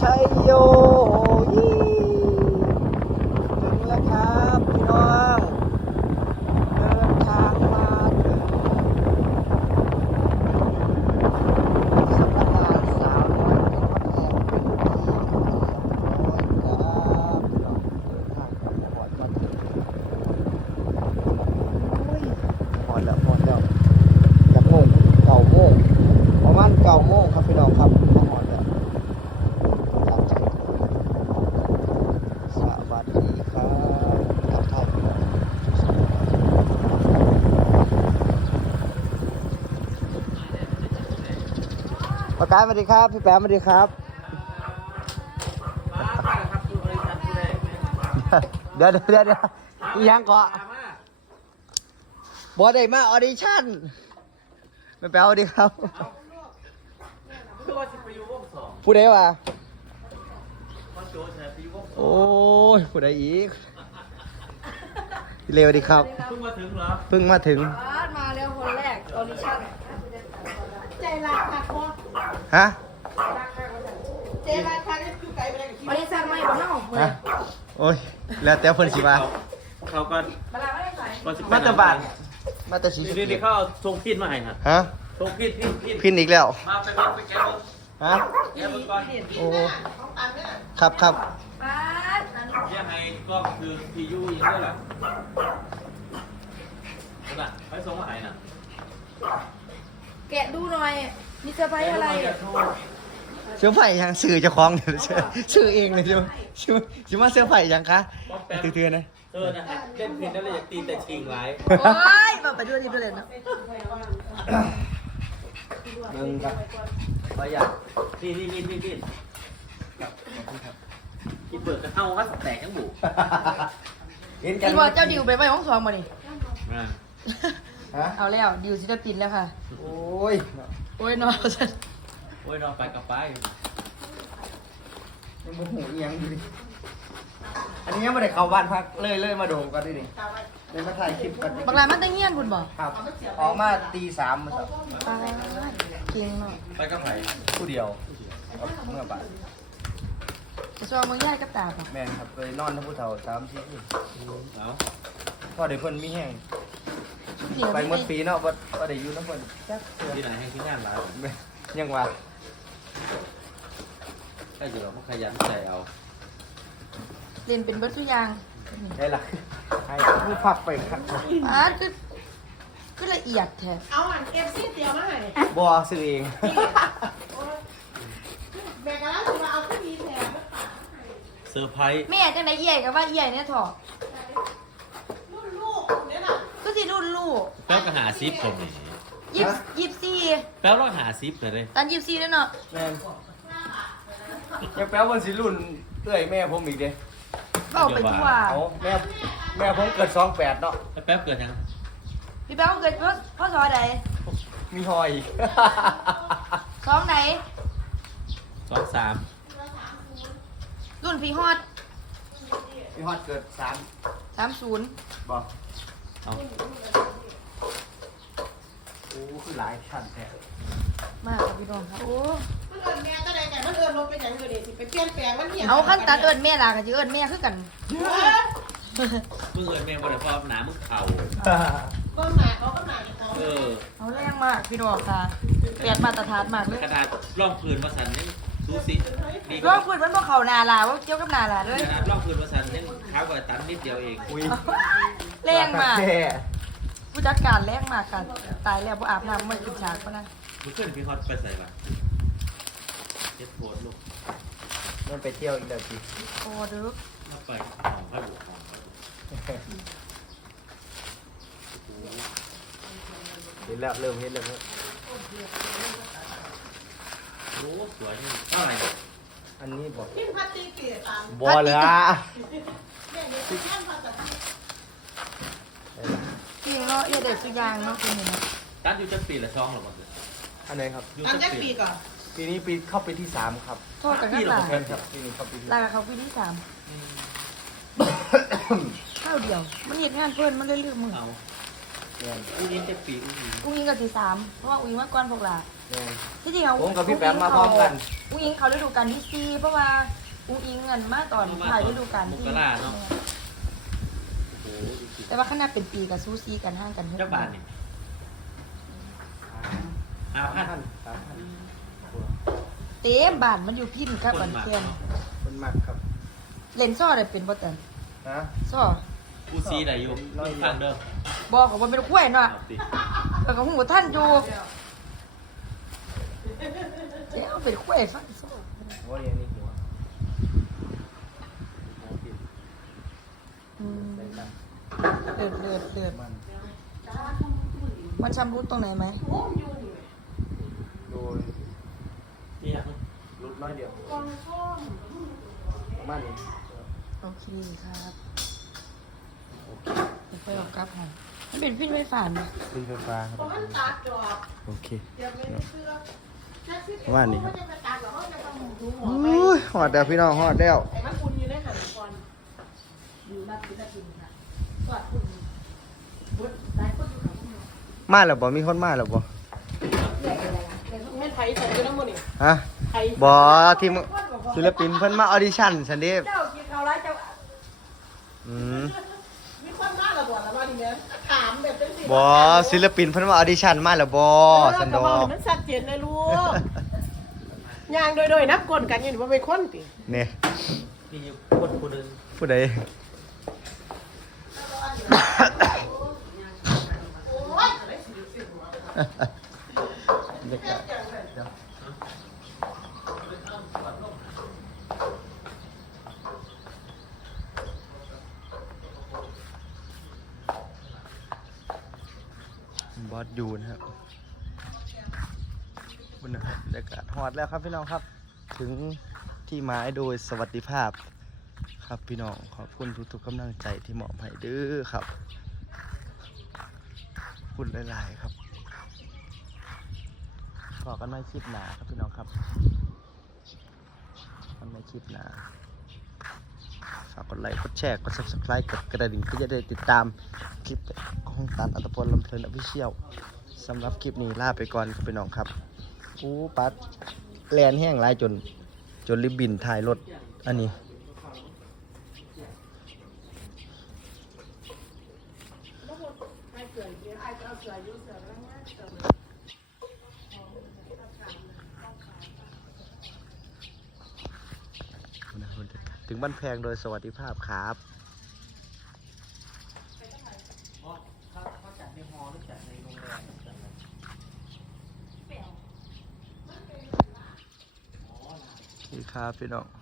ชัยโยยี่ถึงแล้วครับพี่น้องเดินทางมาถึงสำนักงานสาวน้อยเพชรบ้านแพงเป็นที่เรียบร้อยครับพี่น้องเดินทางไปหอดมาถึงโอ้ยหอดแล้วหอดแล้วจะโมงเก่าโมงประมาณเก่าโมงครับพี่น้องครับมาหอดแล้ว สวัสดีครับทักทายพี่น้องประ กายสวัสดีครับ พี่แป๊มสวัสดีครับ เดี๋ยวเดี๋ยวเดี๋ยวเดี๋ยวอีหยังเกาะบอได้มาออดิชั่นไม่แป๊มสวัสดีครับคือว่าสิไปอยู่วงสองผู้ใดวะว่าโจใช่ไปอยู่วงสองโอ้ยผู้ใดอีกพี่เลวสวัสดีครับ เพิ่งมาถึงเหรอ เพิ่งมาถึง มาเร็วคนแรกออดิชั่นใจรักค่ะพ่อ ฮะใจรักค่ะคือไก่ไปเลยออดิชั่นไม่บ้าเนาะฮะโอ้ย แล้วแต่เพิ่นสิว่าเขาก็เวลาไม่ได้ใส่ก็สิมาแตะบานมาแตะสีนี่นี่นี่เขาเอาทรงพินมาให้ฮะฮะทรงพินพินพินพินอีกแล้ว มาไปก่อนไปแก้บนฮะ แก้บนก่อนโอ้ครับครับป้าดเรียกให้ก็คือพียูอีกด้วยล่ะนั่นน่ะไปส่งมาให้น่ะแกะดูหน่อย มีเซอร์ไพรส์อะไรแกบนก่นจเสื้อไผ่ยังซื้อเจ้าของเนี่ยซื้อซื้อเองเลยใช่ไหมใช่ไหมสิมาเสื้อไผ่ยังคะป้อมแป๊บเตือนๆนะเออนะฮะเล่นพินนั่นเลยอยากตีแต่ชิงไรโอ้ยมาไปด้วยดิด้วยเลยเนาะเบิ่งครับประหยัดนี่นี่นี่นี่นี่กินเบิร์กกระเท่าฮัสแตกทั้งหมู่เห็นกันพี่บอกเจ้าดิวไปไว้ห้องสองมานี่มาฮะเอาแล้วดิวศิลปินแล้วค่ะ โอ้ย โอ้ยนอนฉันโอ้ยนอนไปกับไปยังบ่หูอีหยังอยู่ดิอันนี้ยังไม่ได้เข้าบ้านพักเลยเลยมาโดมกันดินี่เลยมาถ่ายคลิปกันดิบางรายมันตั้งเงี้ยนคุณบอกครับออกมาตีสามมาสักป้าดเก่งเนาะไปกับไผ่ผู้เดียวครับเมื่อบ่ายจะชอบมึงย่ายกับตาป่ะแม่นครับไปนอนทั้งผู้เฒ่าสามที่เอาพอได้เพิ่นมีแห้ง เดี๋ยวไปหมดปีเนาะบ่บ่ได้อยู่นำเพิ่นจักเทื่อที่ไหนให้ที่งานร้านแม่ยังว่าก็อยู่แล้วมันขยันใจเอาเรียนเป็นเบิร์ดทุกอย่างได้ล่ะให้ผู้พักไปครับป้าดคือคือละเอียดแท้เอาอันเอฟซีเตียวมาให้บ่ซื้อเองแม่กำลังจะมาเอาขึ้นมีแถมเซอร์ไพรส์แม่จังไดเอี่ยกับว่าเอี่ยเนี่ยเถอะ รุ่นลูกเนี่ยน่ะ ก็สิรุ่นลูก แป๊บก็หาซิปผมนี่ยิบยิบซี่แป๊บเราหาซิปเลยเลยตอนยิบซี่แล้วเนาะแม่นยังแปลว่าสิรุ่นเอ้อยแม่ผมอีกเด้เบาไปทั่วเอาแม่แม่ผมเกิด28เนาะแล้วแป๊บเกิดยัง พี่แป๊วเกิดพ่อพ่อสอใดมีหอยอีก สองไหน สองสามรุ่นพี่ฮอดมีฮอดเกิด3สามศูนย์บ่เอา โอ้คือหลายชั้นแท้มากครับพี่น้องครับโอ้มันเอิญแม่ก็ได้ไงมันเอิญลงไปอย่างเดียวเดี๋ยวสิไปเปลี่ยนแปลงมันเหี้ยเอาขั้นตัดเอิญแม่ล่ะกับจะเอิญแม่คือกันมึงเอิญแม่บ่ได้เพราะหนามึงเข่าก็หนาเขาก็หนาเขาเออเอาแรงมากพี่น้องค่ะเปลี่ยนมาตรฐานมากเลยขนาดร่องพื้นมาสันยังดูสิดีกร้อว่างพูดมันบ่เข้าหนาลาว่าเกี่ยวกับหนาลาเลยขนาดร่องพื้นมาสันยังเท้ากว่าตันนิดเดียวเองอุ้ยแรงมากแท้ ผู้จัดการแรงมากกันตายแล้วบ่อาบน้ำมันกินฉากปะนะมึงขึ้นพี่ฮอตไปใส่ปะเจ็ดโพดลูกมันไปเที่ยวอีกแล้วสิโอ้เด้อมาไปของพระบุของพระบุเห็นแล้วเริ่มเห็นแล้วครับโอ้สวยนี่เท่าไหร่เนี่ยอันนี้บอกพิมพ์พัตติเกียรตามบอเลยอะแม่เดี๋ยวแม่พัตติ จริงเนาะอย่าเด็ดสุดอยางเนาะจริงเนาะตัดอยู่จักปีละช่องหรอมั้งอันไหนครับอยู่อันจัแรกกปีปีก่อนปีนี้ปีเข้าปีที่สามครับโทษกันก็ตายเชิญครับปีนี้เข้าปีที่ลากับเขาปีที่สามข้าวเดียว มันเหตุงานเพิ่นมันเลยเลือกมือเอาแม่นอุ้งยิงจักปีอุ้งยิงอุ้งยิงกับสีสามเพราะว่าอุ้งยิงมาก่อนพวกหลาแม่นที่จริงเอาผมกับพี่แป๊มมาพร้อมกันพอุ้งอิงเขาฤดูกาลที่สี่เพราะว่าอุ้งอิงเงินมาตอนถ่ายฤดูกาลมที่ แต่ว่าขนาดเป็นปีกับซูซีกันห่างกันหกเจ้าบาทนี่ห้าพันสามพันเต็มบ้านมันอยู่พินครับบันเทียนคนมักครับเล่นซ้อได้เป็นบ่เตันนะซ้อผู้ซีได้อยู่ฟังเด้อบอกเขาว่าเป็นกล้วยเนาะเอาสิแล้วก็หูท่านอยู่เจ้าเป็นกล้วยฟังซ้อโอ้ยอันนี้ เลือดเลือดเลือดมันมันชำรุดตรงไหนไหมโดยนี่นะรุดน้อยเดียวประมาณนี้โอเคครับเดี๋ยวไปออกกลับให้มันเป็นพินไม่ฝานนะตีไฟฟ้าครับมันตากจอบโอเคเดี๋ยวไม่ได้เสื้อประมาณนี้ครับเขาจะไปตากหรอเขาจะมาหมุนดูหัวอุ้ไปยหอดแล้วพี่น้องหอดแล้วไอ้มันคุณอยู่ในหันก่อนอยู่รับกินรับกินค่ะกอดคุณ มาแล้วบ่มีคนมาแล้วบ่เพื่ออะไรอะเป็นแม่ไทยใส่ไปน้ำมันนี่ฮะไทยบ่ทีมศิลปินเพิ่นมาออดิชั่นซันเดเจ้ากินเขาวแล้วเจ้าอืมมีคนมาและบ่แล้วมาดิแม่ถามแบบเป็นสิบ่ศิลปินเพิ่นมาออดิชั่นมาแล้วบ่สันดเอออกระเป๋ามันชัดเจนเลยลูกยางโดยๆนับกลกันอยู่ว่าเป็นคนตินี่นี่อยู่คนคนหนึงผู้ใด บรรยากาศบอสยูนะครับบรรยากาศฮอดแล้วครับพี่น้องครับ ถึงที่หมายโดยสวัสดิภาพครับพี่น้องขอบคุณทุกๆกำลังใจที่มอบให้เด้อครับ คุณหลาย ๆ ครับ ขอกันไม่คลิปหนาครับพี่น้องครับกันไม่คลิปหนาฝากกดไลค์ กดแชร์ กด subscribe กดกระดิ่งเพื่อจะได้ติดตามคลิปของตันอัตพลลำเพลินอภิเชียวสำหรับคลิปนี้ลาไปก่อนครับพี่น้องครับอู้ปัดแลนแห้งหลายจน จนริบบินถ่ายรถอันนี้ถึงบ้านแพงโดยสวัสดิภาพครับเขาจัดในฮ อลล์หรือจัดในโรงแรมจัดอะไรนี่ครับพี่น้อง